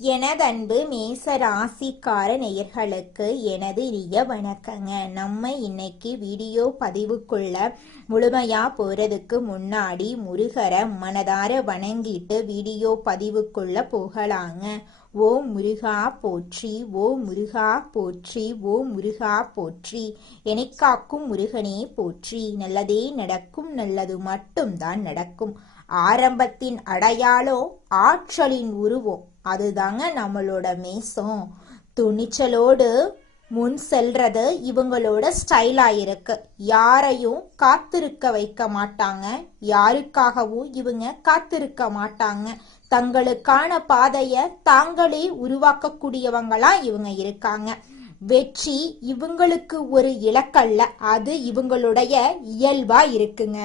எனதன்பு மேச ராசிக்கார நேயர்களுக்கு எனது இனிய வணக்கங்க. நம்ம இன்னைக்கு வீடியோ பதிவுக்குள்ள முழுமையா போறதுக்கு முன்னாடி முருகரை மனதார வணங்கிட்டு வீடியோ பதிவுக்குள்ள போகலாங்க. ஓ முருகா போற்றி, ஓ முருகா போற்றி, ஓ முருகா போற்றி, எனைக்காக்கும் முருகனே போற்றி. நல்லதே நடக்கும், நல்லது மட்டும்தான் நடக்கும். ஆரம்பத்தின் அடையாளம் ஆற்றலின் உருவம், அதுதாங்க நம்மளோட மேசம். துணிச்சலோடு முன் செல்றது இவங்களோட ஸ்டைலா இருக்கு. யாரையும் காத்திருக்க வைக்க மாட்டாங்க, யாருக்காகவும் இவங்க காத்திருக்க மாட்டாங்க. தங்களுக்கான பாதைய தாங்களே உருவாக்கக்கூடியவங்களா இவங்க இருக்காங்க. வெற்றி இவங்களுக்கு ஒரு இலக்கல்ல, அது இவங்களுடைய இயல்பா இருக்குங்க.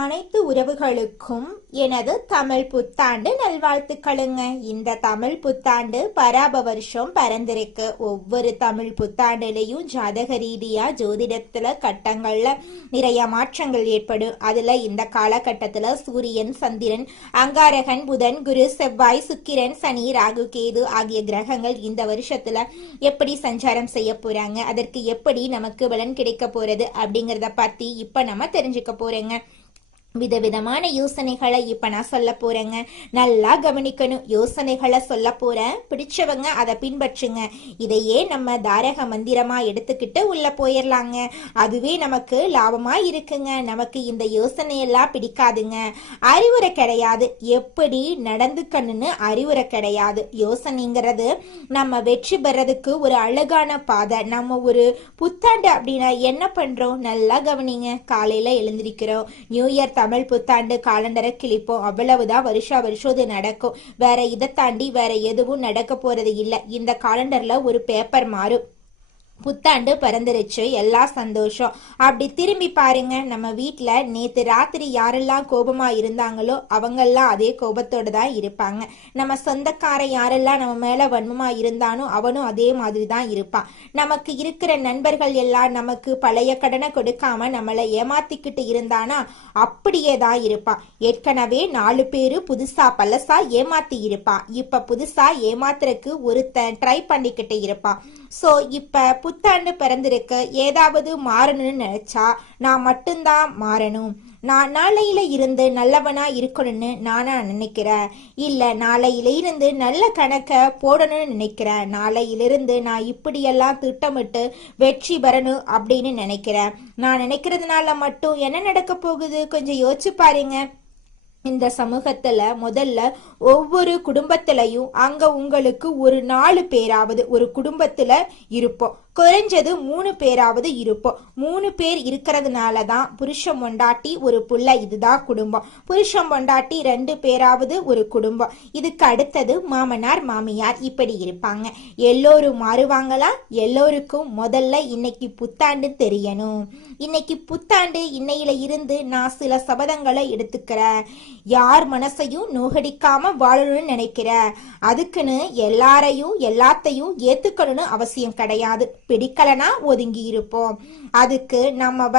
அனைத்து உறவுகளுக்கும் எனது தமிழ் புத்தாண்டு நல்வாழ்த்துக்களுங்க. இந்த தமிழ் புத்தாண்டு பராப வருஷம் பிறந்திருக்கு. ஒவ்வொரு தமிழ் புத்தாண்டுலையும் ஜாதக ரீதியா ஜோதிடத்துல கட்டங்கள்ல நிறைய மாற்றங்கள் ஏற்படும். அதுல இந்த காலகட்டத்துல சூரியன், சந்திரன், அங்காரகன், புதன், குரு, செவ்வாய், சுக்கிரன், சனி, ராகு, கேது ஆகிய கிரகங்கள் இந்த வருஷத்துல எப்படி சஞ்சாரம் செய்ய போறாங்க, அதற்கு எப்படி நமக்கு பலன் கிடைக்க போறது அப்படிங்கறத பத்தி இப்ப நம்ம தெரிஞ்சுக்க போறேங்க. விதவிதமான யோசனைகளை இப்ப நான் சொல்ல போறேங்க. நல்லா கவனிக்கணும். யோசனைகளை சொல்ல போறேன், பிடிச்சவங்க அதை பின்பற்றுங்க. இதையே நம்ம தாரக மந்திரமா எடுத்துக்கிட்டு உள்ள போயிடலாங்க. அதுவே நமக்கு லாபமா இருக்குங்க. நமக்கு இந்த யோசனையெல்லாம் பிடிக்காதுங்க. அறிவுரை கிடையாது, எப்படி நடந்துக்கணும்னு அறிவுரை கிடையாது. யோசனைங்கிறது நம்ம வெற்றி பெறதுக்கு ஒரு அழகான பாதை. நம்ம ஒரு புத்தாண்டு அப்படின்னா என்ன பண்றோம், நல்லா கவனிங்க. காலையில எழுந்திருக்கிறோம், நியூ இயர் தமிழ் புத்தாண்டு காலண்டரை கிழிப்போம், அவ்வளவுதான். வருஷம் இது நடக்கும். வேற இதை தாண்டி வேற எதுவும் நடக்க போறது இல்ல. இந்த காலண்டர்ல ஒரு பேப்பர் மாறும். புத்தாண்டு பிறந்துருச்சு, எல்லா சந்தோஷம். அப்படி திரும்பி பாருங்க, நம்ம வீட்டுல நேத்து ராத்திரி யாரெல்லாம் கோபமா இருந்தாங்களோ அவங்கெல்லாம் அதே கோபத்தோட தான் இருப்பாங்க. நம்ம சொந்தக்காரன் யாரெல்லாம் நம்ம மேல வன்மமா இருந்தானோ அவனும் அதே மாதிரி தான் இருப்பான். நமக்கு இருக்கிற நண்பர்கள் எல்லாம் நமக்கு பழைய கடனை கொடுக்காம நம்மளை ஏமாத்திக்கிட்டு இருந்தானா அப்படியே தான் இருப்பான். ஏற்கனவே 4 பேரு புதுசா பழசா ஏமாத்தி இருப்பான். இப்ப புதுசா ஏமாத்துறதுக்கு ஒருத்தன் ட்ரை பண்ணிக்கிட்டு இருப்பான். சோ இப்ப புத்தாண்டு பிறந்திருக்கு, ஏதாவது மாறணும்னு நினைச்சா நான் மட்டும்தான் மாறணும். நான் நாளையில இருந்து நல்லவனா இருக்கணும்னு நானா நினைக்கிறேன். இல்ல நாளையில இருந்து நல்ல கணக்க போடணும்னு நினைக்கிறேன். நாளையிலிருந்து நான் இப்படியெல்லாம் திட்டமிட்டு வெற்றி பெறணும் அப்படின்னு நினைக்கிறேன். நான் நினைக்கிறதுனால மட்டும் என்ன நடக்க போகுது கொஞ்சம் யோசிச்சு பாருங்க. இந்த சமூகத்துல முதல்ல ஒவ்வொரு குடும்பத்திலையும் அங்க உங்களுக்கு ஒரு 4 பேராவது ஒரு குடும்பத்துல இருப்போம். குறைஞ்சது 3 பேராவது இருப்போம். 3 பேர் இருக்கிறதுனாலதான் புருஷன் பொண்டாட்டி ஒரு புள்ள, இதுதான் குடும்பம். புருஷன் பொண்டாட்டி 2 பேராவது ஒரு குடும்பம். இதுக்கு அடுத்தது மாமனார் மாமியார், இப்படி இருப்பாங்க. எல்லோரும் மாறுவாங்களா? எல்லோருக்கும் முதல்ல இன்னைக்கு புத்தாண்டு தெரியணும். இன்னைக்கு புத்தாண்டு, இன்னையில இருந்து நான் சில சபதங்களை எடுத்துக்கிறேன். யார் மனசையும் நோகடிக்காம வாழணும்னு நினைக்கிறேன். அதுக்குன்னு எல்லாத்தையும் ஏத்துக்கணும்னு அவசியம் கிடையாது. பிடிக்கலனா ஒதுங்கி இருப்போம். அதுக்கு நம்ம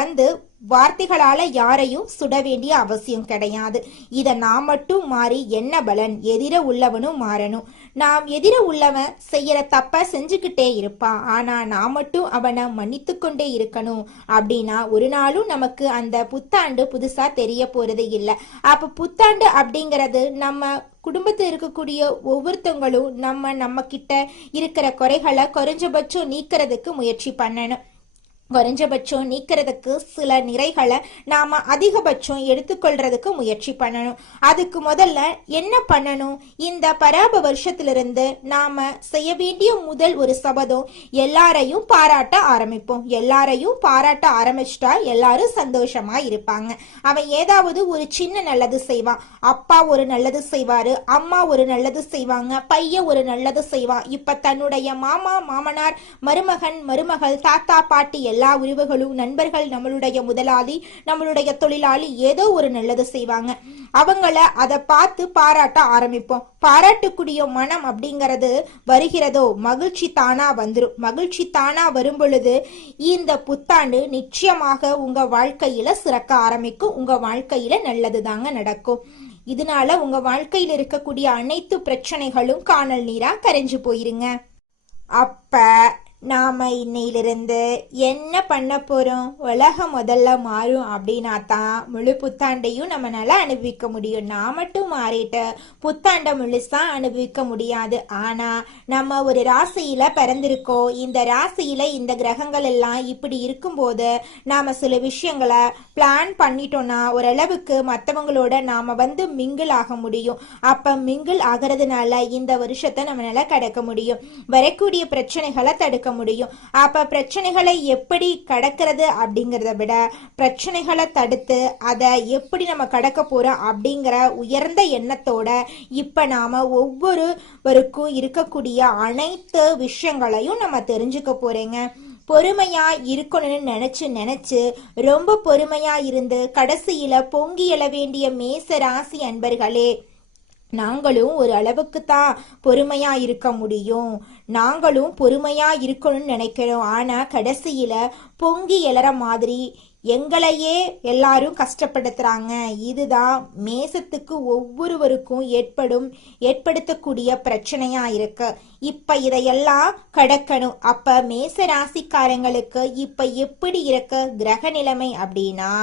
வார்த்தைகளால யாரையும் சுட வேண்டிய அவசியம் கிடையாது. இத நான் மட்டும் மாறி என்ன பலன்? எதிர உள்ளவனும் மாறணும். நாம் எதிர உள்ளவன் செய்யற தப்ப செஞ்சுக்கிட்டே இருப்பான். ஆனா நான் மட்டும் அவனை மன்னித்து கொண்டே இருக்கணும். அப்படின்னா ஒரு நாளும் நமக்கு அந்த புத்தாண்டு புதுசா தெரிய போறது இல்லை. அப்ப புத்தாண்டு அப்படிங்கிறது நம்ம குடும்பத்தில் இருக்கக்கூடிய ஒவ்வொருத்தவங்களும் நம்ம கிட்ட இருக்கிற குறைகளை குறைஞ்சபட்சம் நீக்கிறதுக்கு முயற்சி பண்ணணும். குறைஞ்சபட்சம் நீக்கிறதுக்கு சில நிறைகளை நாம அதிகபட்சம் எடுத்துக்கொள்றதுக்கு முயற்சி பண்ணணும். அதுக்கு முதல்ல என்ன பண்ணணும்? இந்த பராப வருஷத்திலிருந்து நாம செய்ய வேண்டிய முதல் ஒரு சபதம், எல்லாரையும் பாராட்ட ஆரம்பிப்போம். எல்லாரையும் பாராட்ட ஆரம்பிச்சிட்டா எல்லாரும் சந்தோஷமா இருப்பாங்க. அவன் ஏதாவது ஒரு சின்ன நல்லது செய்வான். அப்பா ஒரு நல்லது செய்வாரு, அம்மா ஒரு நல்லது செய்வாங்க, பையன் ஒரு நல்லது செய்வான். இப்ப தன்னுடைய மாமா, மாமனார், மருமகன், மருமகள், தாத்தா, பாட்டி எல்லா உறவுகளும், நண்பர்கள், நம்மளுடைய முதலாளி, நம்மளுடைய தொழிலாளி ஏதோ ஒரு நல்லது செய்வாங்க. அவங்கள அதை பார்த்து பாராட்ட ஆரம்பிப்போம். பாராட்டக்கூடிய மனம் அப்படிங்கிறது வருகிறதோ மகிழ்ச்சி தானா வந்துடும். மகிழ்ச்சி தானா வரும் பொழுது இந்த புத்தாண்டு நிச்சயமாக உங்க வாழ்க்கையில சிறக்க ஆரம்பிக்கும். உங்க வாழ்க்கையில நல்லது தாங்க நடக்கும். இதனால உங்க வாழ்க்கையில் இருக்கக்கூடிய அனைத்து பிரச்சனைகளும் காணல் நீரா கரைஞ்சு போயிருங்க. அப்ப நாம இன்னையிலிருந்து என்ன பண்ண போறோம்? உலகம் முதல்ல மாறும் அப்படின்னா தான் முழு புத்தாண்டையும் நம்மளால அனுபவிக்க முடியும். நான் மட்டும் மாறிட்டு புத்தாண்டை முழுசா அனுபவிக்க முடியாது. ஆனா நம்ம ஒரு ராசியில பிறந்திருக்கோம். இந்த ராசியில இந்த கிரகங்கள் எல்லாம் இப்படி இருக்கும்போது நாம சில விஷயங்களை பிளான் பண்ணிட்டோம்னா ஓரளவுக்கு மற்றவங்களோட நாம மிங்கிள் ஆக முடியும். அப்ப மிங்கிள் ஆகிறதுனால இந்த வருஷத்தை நம்மளால கடக்க முடியும். வரக்கூடிய பிரச்சனைகளை தடுக்க முடியும். அப்ப பிரச்சனைகளை எப்படி கடக்கிறது அப்படிங்கறத விட பிரச்சனைகளை தடுத்து அதை எப்படி நம்ம கடக்க போறோம் அப்படிங்கிற உயர்ந்த எண்ணத்தோட இப்ப நாம ஒவ்வொருவருக்கும் இருக்கக்கூடிய அனைத்து விஷயங்களையும் நம்ம தெரிஞ்சுக்க போறேங்க. பொறுமையா இருக்கணும்னு நினைச்சு ரொம்ப பொறுமையா இருந்து கடைசியில பொங்கி எழ வேண்டிய மேச ராசி அன்பர்களே, நாங்களும் ஒரு அளவுக்கு தான் பொறுமையா இருக்க முடியும். நாங்களும் பொறுமையா இருக்கணும்னு நினைக்கிறோம். ஆனா கடைசியில பொங்கி எழற மாதிரி எங்களையே எல்லாரும் கஷ்டப்படுத்துறாங்க. இதுதான் மேசத்துக்கு ஒவ்வொருவருக்கும் ஏற்படுத்தக்கூடிய பிரச்சனையா இருக்கு. இப்ப இதையெல்லாம் கடக்கணும். அப்ப மேச ராசிக்காரங்களுக்கு இப்ப எப்படி இருக்கு கிரக நிலைமை அப்படின்னா,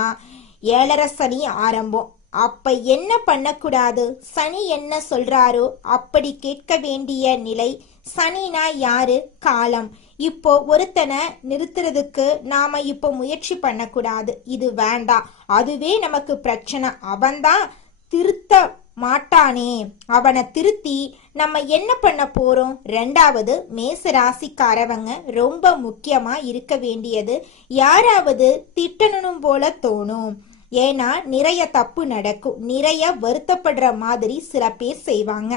7.5 சனி ஆரம்பம். அப்ப என்ன பண்ணக்கூடாது? சனி என்ன சொல்றாரோ அப்படி கேட்க வேண்டிய நிலை. சனினா யாரு? காலம். இப்போ ஒருத்தனை நிறுத்துறதுக்கு நாம இப்போ முயற்சி பண்ணக்கூடாது. இது வேண்டாம், அதுவே நமக்கு பிரச்சனை. அவன்தான் திருத்த மாட்டானே, அவனை திருத்தி நம்ம என்ன பண்ண போறோம்? ரெண்டாவது, மேச ராசிக்காரவங்க ரொம்ப முக்கியமா இருக்க வேண்டியது, யாராவது திட்டணும் போல தோணும். ஏன்னா நிறைய தப்பு நடக்கும். நிறைய வருத்தப்படுற மாதிரி சில பேர் செய்வாங்க.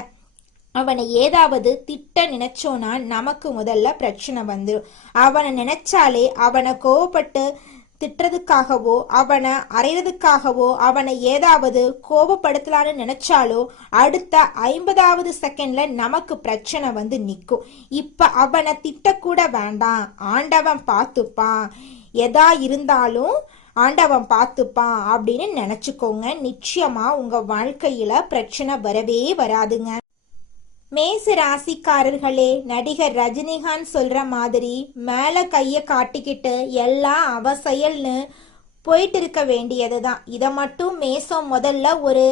அவனை ஏதாவது திட்ட நினைச்சோன்னா நமக்கு முதல்ல பிரச்சனை வந்துடும். அவனை நினைச்சாலே அவனை கோவப்பட்டு திட்டுறதுக்காகவோ அவனை அறையிறதுக்காகவோ அவனை ஏதாவது கோபப்படுத்தலான்னு நினைச்சாலோ அடுத்த 50வது செகண்ட்ல நமக்கு பிரச்சனை நிற்கும். இப்ப அவனை திட்டக்கூட வேண்டாம், ஆண்டவன் பார்த்துப்பான், எதா இருந்தாலும் ஆண்டவன் பார்த்துப்பான் அப்படின்னு நினைச்சுக்கோங்க. நிச்சயமா உங்க வாழ்க்கையில பிரச்சனை வரவே வராதுங்க. மேச ராசிக்காரர்களே, நடிகர் ரஜினிகாந்த் சொல்ற மாதிரி மேல கைய காட்டிக்கிட்டு எல்லாம் அவ செயல்னு போயிட்டு இருக்க வேண்டியதுதான். இதை மட்டும் மேசம் முதல்ல ஒரு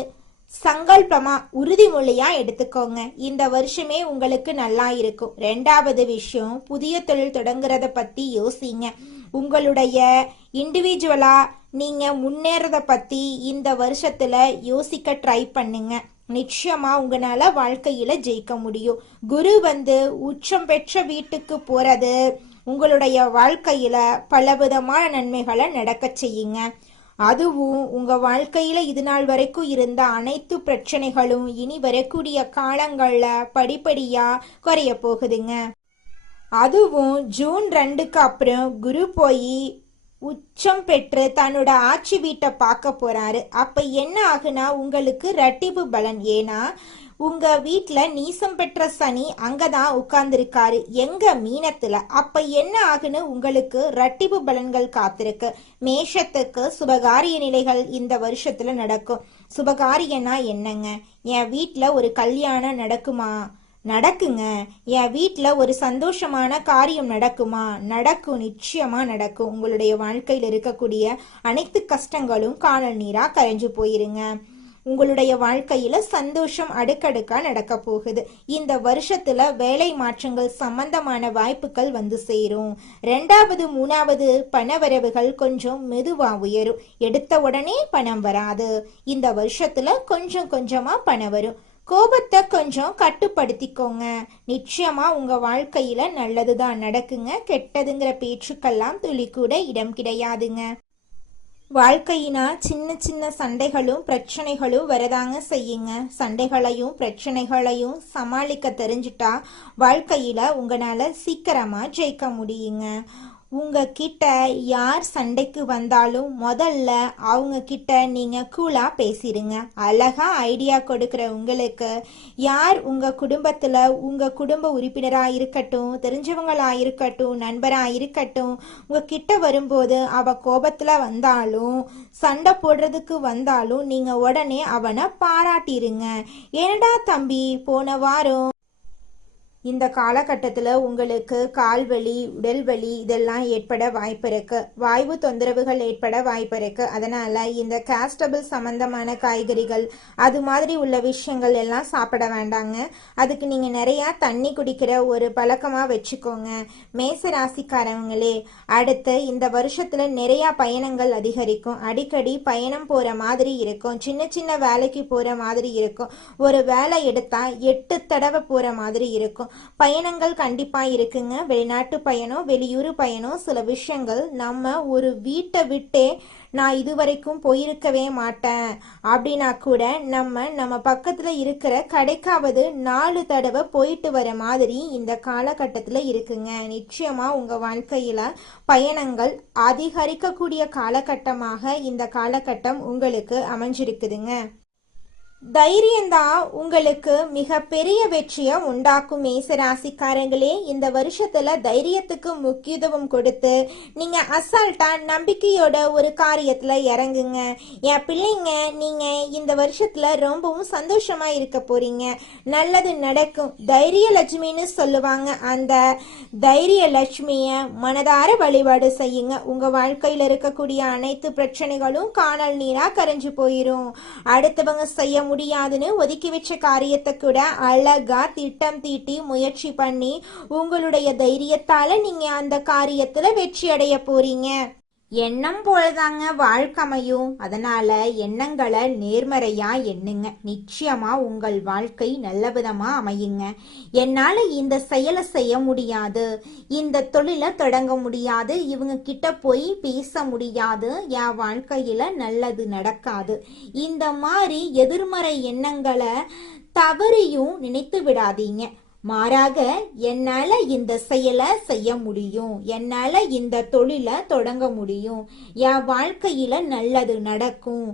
சங்கல்பமா உறுதிமொழியா எடுத்துக்கோங்க. இந்த வருஷமே உங்களுக்கு நல்லா இருக்கும். ரெண்டாவது விஷயம், புதிய தொழில் தொடங்குறத பத்தி யோசிங்க. உங்களுடைய இண்டிவிஜுவலா நீங்க முன்னேறத பத்தி இந்த வருஷத்துல யோசிக்க ட்ரை பண்ணுங்க. நிச்சயமா உங்களால வாழ்க்கையில ஜெயிக்க முடியும். குரு உச்சம் பெற்ற வீட்டுக்கு போறது உங்களுடைய வாழ்க்கையில பலவிதமான நன்மைகளை நடக்க செய்யுங்க. அதுவும் உங்க வாழ்க்கையில இது நாள் வரைக்கும் இருந்த அனைத்து பிரச்சனைகளும் இனி வரக்கூடிய காலங்கள்ல படிப்படியா குறைய போகுதுங்க. அதுவும் ஜூன் 2க்கு அப்புறம் குரு போய் உச்சம் பெற்று தன்னோட ஆட்சி வீட்டை பார்க்க போறாரு. அப்ப என்ன ஆகுனா உங்களுக்கு ரெட்டிப்பு பலன். ஏன்னா உங்க வீட்டுல நீசம் பெற்ற சனி அங்கதான் உட்கார்ந்துருக்காரு, எங்க மீனத்துல. அப்ப என்ன ஆகுன்னு உங்களுக்கு ரெட்டிப்பு பலன்கள் காத்திருக்கு. மேஷத்துக்கு சுபகாரிய நிலைகள் இந்த வருஷத்துல நடக்கும். சுபகாரியனா என்னங்க? என் வீட்டுல ஒரு கல்யாணம் நடக்குமா? நடக்குங்க. என் வீட்டுல ஒரு சந்தோஷமான காரியம் நடக்குமா? நடக்கும், நிச்சயமா நடக்கும். உங்களுடைய வாழ்க்கையில் இருக்கக்கூடிய அனைத்து கஷ்டங்களும் காணல் நீரா கரைஞ்சு போயிருங்க. உங்களுடைய வாழ்க்கையில சந்தோஷம் அடுக்கடுக்கா நடக்க போகுது. இந்த வருஷத்துல வேலை மாற்றங்கள் சம்பந்தமான வாய்ப்புகள் சேரும். 2வது 3வது பணவரவுகள் கொஞ்சம் மெதுவா உயரும். எடுத்த உடனே பணம் வராது. இந்த வருஷத்துல கொஞ்சம் கொஞ்சமா பணம் வரும். கோபத்தை கொஞ்சம் கட்டுப்படுத்திக்கோங்க. நிச்சயமா உங்க வாழ்க்கையில நல்லதுதான் நடக்குங்க. கெட்டதுங்கிற பேச்சுக்கெல்லாம் துளி கூட இடம் கிடையாதுங்க. வாழ்க்கையினா சின்ன சின்ன சண்டைகளும் பிரச்சனைகளும் வரதாங்க செய்யுங்க. சண்டைகளையும் பிரச்சனைகளையும் சமாளிக்க தெரிஞ்சிட்டா வாழ்க்கையில உங்களால சீக்கிரமா ஜெயிக்க முடியுங்க. உங்ககிட்ட யார் சண்டைக்கு வந்தாலும் முதல்ல அவங்க கிட்ட நீங்க கூலா பேசிடுங்க. அழகா ஐடியா கொடுக்கிற உங்களுக்கு யார் உங்க குடும்பத்துல உங்க குடும்ப உறுப்பினரா இருக்கட்டும், தெரிஞ்சவங்களா இருக்கட்டும், நண்பரா இருக்கட்டும், உங்ககிட்ட வரும்போது அவ கோபத்துல வந்தாலும் சண்டை போடுறதுக்கு வந்தாலும் நீங்க உடனே அவனை பாராட்டிருங்க. ஏனடா தம்பி, போன வாரம் இந்த காலகட்டத்தில் உங்களுக்கு கால்வலி, உடல் வலி இதெல்லாம் ஏற்பட வாய்ப்பு இருக்கு. வாய்வு தொந்தரவுகள் ஏற்பட வாய்ப்பு இருக்கு. அதனால இந்த காஸ்டபிள் சம்பந்தமான காய்கறிகள் அது மாதிரி உள்ள விஷயங்கள் எல்லாம் சாப்பிட வேண்டாங்க. அதுக்கு நீங்க நிறைய தண்ணி குடிக்கிற ஒரு பழக்கமா வச்சுக்கோங்க. மேச ராசிக்காரவங்களே, அடுத்து இந்த வருஷத்துல நிறைய பயணங்கள் அதிகரிக்கும். அடிக்கடி பயணம் போற மாதிரி இருக்கும். சின்ன சின்ன வேலைக்கு போற மாதிரி இருக்கும். ஒரு வேலை எடுத்தா 8 தடவை போற மாதிரி இருக்கும். பயணங்கள் கண்டிப்பா இருக்குங்க. வெளிநாட்டு பயணம், வெளியூர் பயணம், சில விஷயங்கள் நம்ம ஒரு வீட்டை விட்டே நான் இதுவரைக்கும் போயிருக்கவே மாட்டேன் அப்படின்னா கூட நம்ம பக்கத்துல இருக்கிற கடைக்காவது 4 தடவை போயிட்டு வர மாதிரி இந்த காலகட்டத்துல இருக்குங்க. நிச்சயமா உங்க வாழ்க்கையில பயணங்கள் அதிகரிக்கக்கூடிய காலகட்டமாக இந்த காலகட்டம் உங்களுக்கு அமைஞ்சிருக்குதுங்க. தைரியம்தான் உங்களுக்கு மிக பெரிய வெற்றியை உண்டாக்கும். மேசராசிக்காரங்களே, இந்த வருஷத்துல தைரியத்துக்கு முக்கியத்துவம் கொடுத்து நீங்க அசால்ட்டா நம்பிக்கையோட ஒரு காரியத்துல இறங்குங்க. என் பிள்ளைங்க, நீங்க இந்த வருஷத்துல ரொம்பவும் சந்தோஷமா இருக்க போறீங்க. நல்லது நடக்கும். தைரிய லட்சுமின்னு சொல்லுவாங்க. அந்த தைரிய லட்சுமிய மனதார வழிபாடு செய்யுங்க. உங்க வாழ்க்கையில இருக்கக்கூடிய அனைத்து பிரச்சனைகளும் காணல் நீரா கரைஞ்சு போயிரும். அடுத்தவங்க செய்ய முடியாதுன்னு ஒதுக்கி வச்ச காரியத்தை கூட அழகா திட்டம் தீட்டி முயற்சி பண்ணி உங்களுடைய தைரியத்தால நீங்க அந்த காரியத்துல வெற்றி அடைய போறீங்க. எண்ணம் போலதாங்க வாழ்க்கையும். அதனால எண்ணங்களை நேர்மறையா எண்ணுங்க. நிச்சயமா உங்கள் வாழ்க்கை நல்ல விதமா அமையுங்க. என்னால இந்த செயலை செய்ய முடியாது, இந்த தொழிலை தொடங்க முடியாது, இவங்க கிட்ட போய் பேச முடியாது, என் வாழ்க்கையில நல்லது நடக்காது, இந்த மாதிரி எதிர்மறை எண்ணங்களை தவறியும் நினைத்து விடாதீங்க. மாறாக என்னால இந்த செயலை செய்ய முடியும், என்னால இந்த தொழிலை தொடங்க முடியும், என் வாழ்க்கையில நல்லது நடக்கும்,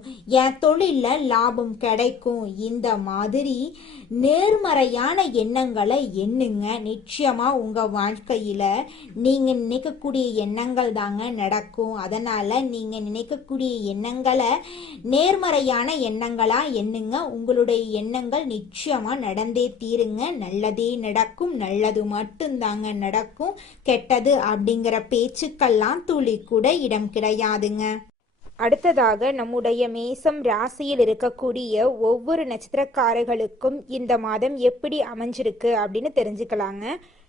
என் தொழில லாபம் கிடைக்கும், இந்த மாதிரி நேர்மறையான எண்ணங்களை எண்ணுங்க. நிச்சயமா உங்க வாழ்க்கையில நீங்க நினைக்கக்கூடிய எண்ணங்கள் தாங்க நடக்கும். அதனால நீங்க நினைக்கக்கூடிய எண்ணங்களை நேர்மறையான எண்ணங்களா எண்ணுங்க. உங்களுடைய எண்ணங்கள் நிச்சயமா நடந்தே தீருங்க. நல்லதே நடக்கும். நல்லது மட்டும்தாங்க நடக்கும். கெட்டது அப்படிங்கிற பேச்சுக்கெல்லாம் துளி கூட இடம் கிடையாதுங்க. அடுத்ததாக நம்முடைய மேசம் ராசியில் இருக்கக்கூடிய ஒவ்வொரு நட்சத்திரக்காரர்களுக்கும் இந்த மாதம் எப்படி அமைஞ்சிருக்கு அப்படின்னு தெரிஞ்சுக்கலாங்க.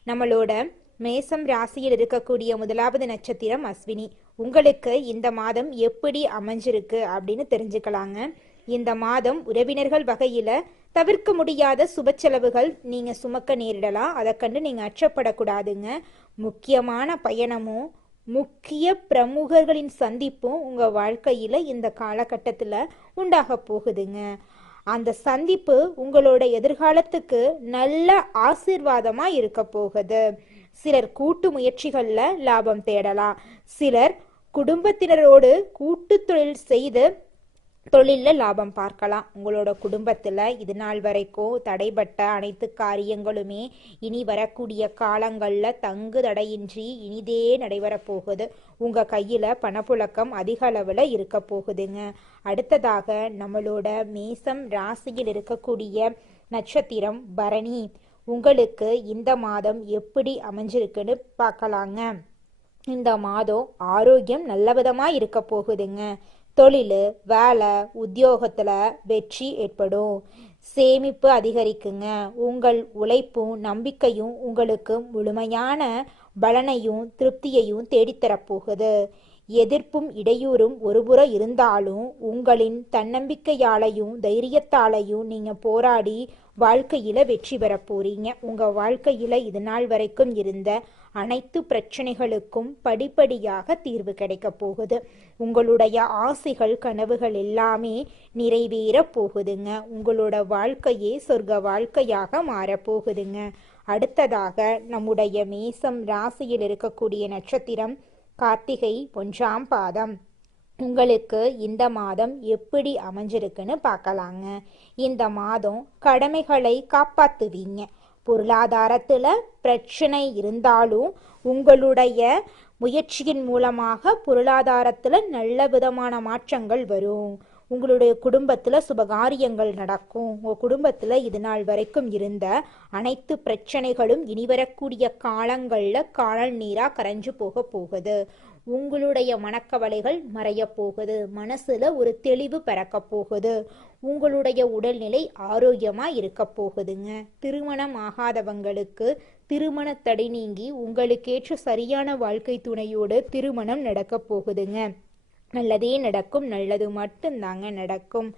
நம்மளோட மேசம் ராசியில் இருக்கக்கூடிய முதலாவது நட்சத்திரம் அஸ்வினி. உங்களுக்கு இந்த மாதம் எப்படி அமைஞ்சிருக்கு அப்படின்னு தெரிஞ்சுக்கலாங்க. இந்த மாதம் உறவினர்கள் வகையில தவிர்க்க முடியாத சுப செலவுகள் நீங்க சுமக்க நேரிடலாம். அதை கண்டு நீங்க அச்சப்படக்கூடாதுங்க. முக்கியமான பயணமும் முக்கிய பிரமுகர்களின் சந்திப்பும் உங்க வாழ்க்கையில இந்த காலகட்டத்துல உண்டாக போகுதுங்க. அந்த சந்திப்பு உங்களோட எதிர்காலத்துக்கு நல்ல ஆசீர்வாதமா இருக்க போகுது. சிலர் கூட்டு முயற்சிகள்ல லாபம் தேடலாம். சிலர் குடும்பத்தினரோடு கூட்டு தொழில் செய்து தொழிலில் லாபம் பார்க்கலாம். உங்களோட குடும்பத்தில் இது நாள் வரைக்கும் தடைபட்ட அனைத்து காரியங்களுமே இனி வரக்கூடிய காலங்களில் தங்கு தடையின்றி இனிதே நடைபெறப் போகுது. உங்கள் கையில் பணப்புழக்கம் அதிக அளவில் இருக்க போகுதுங்க. அடுத்ததாக நம்மளோட மேசம் ராசியில் இருக்கக்கூடிய நட்சத்திரம் பரணி. உங்களுக்கு இந்த மாதம் எப்படி அமைஞ்சிருக்குன்னு பார்க்கலாங்க. இந்த மாதம் ஆரோக்கியம் நல்ல விதமாக இருக்க போகுதுங்க. தொழில், வேலை, உத்தியோகத்தில் வெற்றி ஏற்படும். சேமிப்பு அதிகரிக்குங்க. உங்கள் உழைப்பும் நம்பிக்கையும் உங்களுக்கு முழுமையான பலனையும் திருப்தியையும் தேடித்தரப்போகுது. எதிர்ப்பும் இடையூறும் ஒருபுறம் இருந்தாலும் உங்களின் தன்னம்பிக்கையாலையும் தைரியத்தாலையும் நீங்கள் போராடி வாழ்க்கையில் வெற்றி பெற போறீங்க. உங்கள் வாழ்க்கையில் இது நாள் வரைக்கும் இருந்த அனைத்து பிரச்சனைகளுக்கும் படிப்படியாக தீர்வு கிடைக்க போகுது. உங்களுடைய ஆசைகள், கனவுகள் எல்லாமே நிறைவேற போகுதுங்க. உங்களோட வாழ்க்கையே சொர்க்க வாழ்க்கையாக மாறப்போகுதுங்க. அடுத்ததாக நம்முடைய மேசம் ராசியில் இருக்கக்கூடிய நட்சத்திரம் கார்த்திகை 1ஆம் பாதம். உங்களுக்கு இந்த மாதம் எப்படி அமைஞ்சிருக்குன்னு பார்க்கலாங்க. இந்த மாதம் கடமைகளை காப்பாத்துவீங்க. பொருளாதாரத்துல பிரச்சனை இருந்தாலும் உங்களுடைய முயற்சியின் மூலமாக பொருளாதாரத்துல நல்ல விதமான மாற்றங்கள் வரும். உங்களுடைய குடும்பத்துல சுபகாரியங்கள் நடக்கும். உங்க குடும்பத்துல இது நாள் வரைக்கும் இருந்த அனைத்து பிரச்சனைகளும் இனி வரக்கூடிய காலங்கள்ல காணல் நீரா கரைஞ்சு போகுது. உங்களுடைய மனக்கவலைகள் மறைய போகுது. மனசுல ஒரு தெளிவு பிறக்க போகுது. உங்களுடைய உடல்நிலை ஆரோக்கியமா இருக்க போகுதுங்க. திருமணம் ஆகாதவங்களுக்கு திருமண தடை நீங்கி உங்களுக்கேற்ற சரியான வாழ்க்கை துணையோடு திருமணம் நடக்க போகுதுங்க. நல்லதே நடக்கும். நல்லது மட்டும்தாங்க நடக்கும்.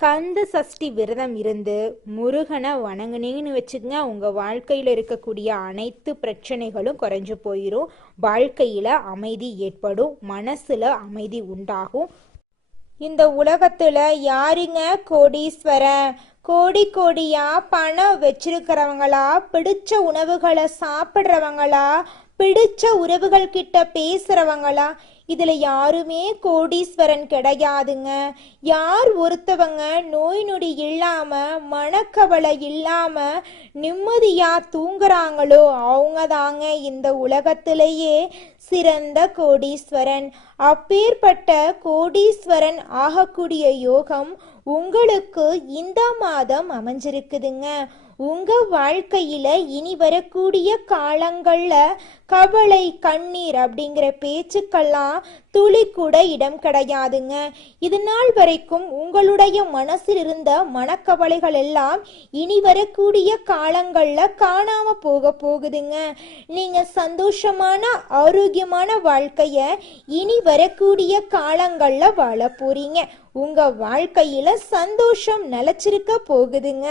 கந்த சஷ்டி விரதம் இருந்து முருகனை வணங்குனீங்கன்னு வச்சுக்கங்க, உங்க வாழ்க்கையில இருக்கக்கூடிய அனைத்து பிரச்சனைகளும் குறைஞ்சு போயிடும். வாழ்க்கையில அமைதி ஏற்படும். மனசுல அமைதி உண்டாகும். இந்த உலகத்துல யாருங்க கோடீஸ்வரன்? கோடி கோடியா பணம் வச்சிருக்கிறவங்களா, பிடிச்ச உணவுகளை சாப்பிட்றவங்களா, பிடிச்ச உறவுகள் கிட்ட பேசுறவங்களா? இதுல யாருமே கோடீஸ்வரன் கிடையாதுங்க. யார் ஒருத்தவங்க நோய் நொடி இல்லாம மனக்கவலை இல்லாம நிம்மதியா தூங்குறாங்களோ அவங்க தாங்க இந்த உலகத்திலேயே சிறந்த கோடீஸ்வரன். அப்பேற்பட்ட கோடீஸ்வரன் ஆகக்கூடிய யோகம் உங்களுக்கு இந்த மாதம் அமைஞ்சிருக்குதுங்க. உங்க வாழ்க்கையில இனி வரக்கூடிய காலங்கள்ல கவலை கண்ணீர் அப்படிங்கிற பேச்சுக்கெல்லாம் துளி கூட இடம் கிடையாதுங்க. இது நாள் வரைக்கும் உங்களுடைய மனசில் இருந்த மனக்கவலைகள் எல்லாம் இனி வரக்கூடிய காலங்கள்ல காணாம போகுதுங்க. நீங்க சந்தோஷமான ஆரோக்கியமான வாழ்க்கைய இனி வரக்கூடிய காலங்கள்ல வாழ போறீங்க. உங்க வாழ்க்கையில சந்தோஷம் நிலைச்சிருக்க போகுதுங்க.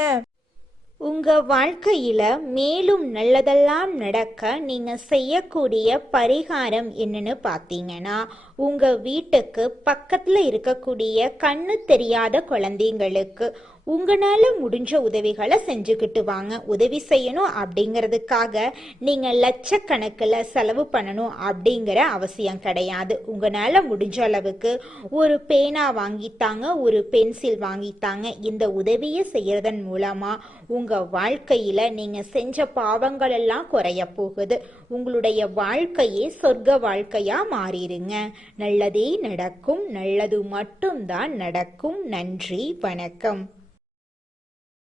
உங்க வாழ்க்கையில மேலும் நல்லதெல்லாம் நடக்க நீங்க செய்யக்கூடிய பரிகாரம் என்னன்னு பார்த்தீங்கன்னா, உங்க வீட்டுக்கு பக்கத்துல இருக்கக்கூடிய கண்ணு தெரியாத குழந்தைங்களுக்கு உங்களால முடிஞ்ச உதவிகளை செஞ்சுக்கிட்டு வாங்க. உதவி செய்யணும் அப்படிங்கிறதுக்காக நீங்க லட்சக்கணக்கில் செலவு பண்ணணும் அப்படிங்கிற அவசியம் கிடையாது. உங்களால முடிஞ்ச அளவுக்கு ஒரு பேனா வாங்கித்தாங்க, ஒரு பென்சில் வாங்கித்தாங்க. இந்த உதவியை செய்யறதன் மூலமா உங்க வாழ்க்கையில நீங்க செஞ்ச பாவங்கள் எல்லாம் குறைய போகுது. உங்களுடைய வாழ்க்கையே சொர்க்க வாழ்க்கையா மாறிடுங்க. நல்லதே நடக்கும். நல்லது மட்டும்தான் நடக்கும். நன்றி, வணக்கம்.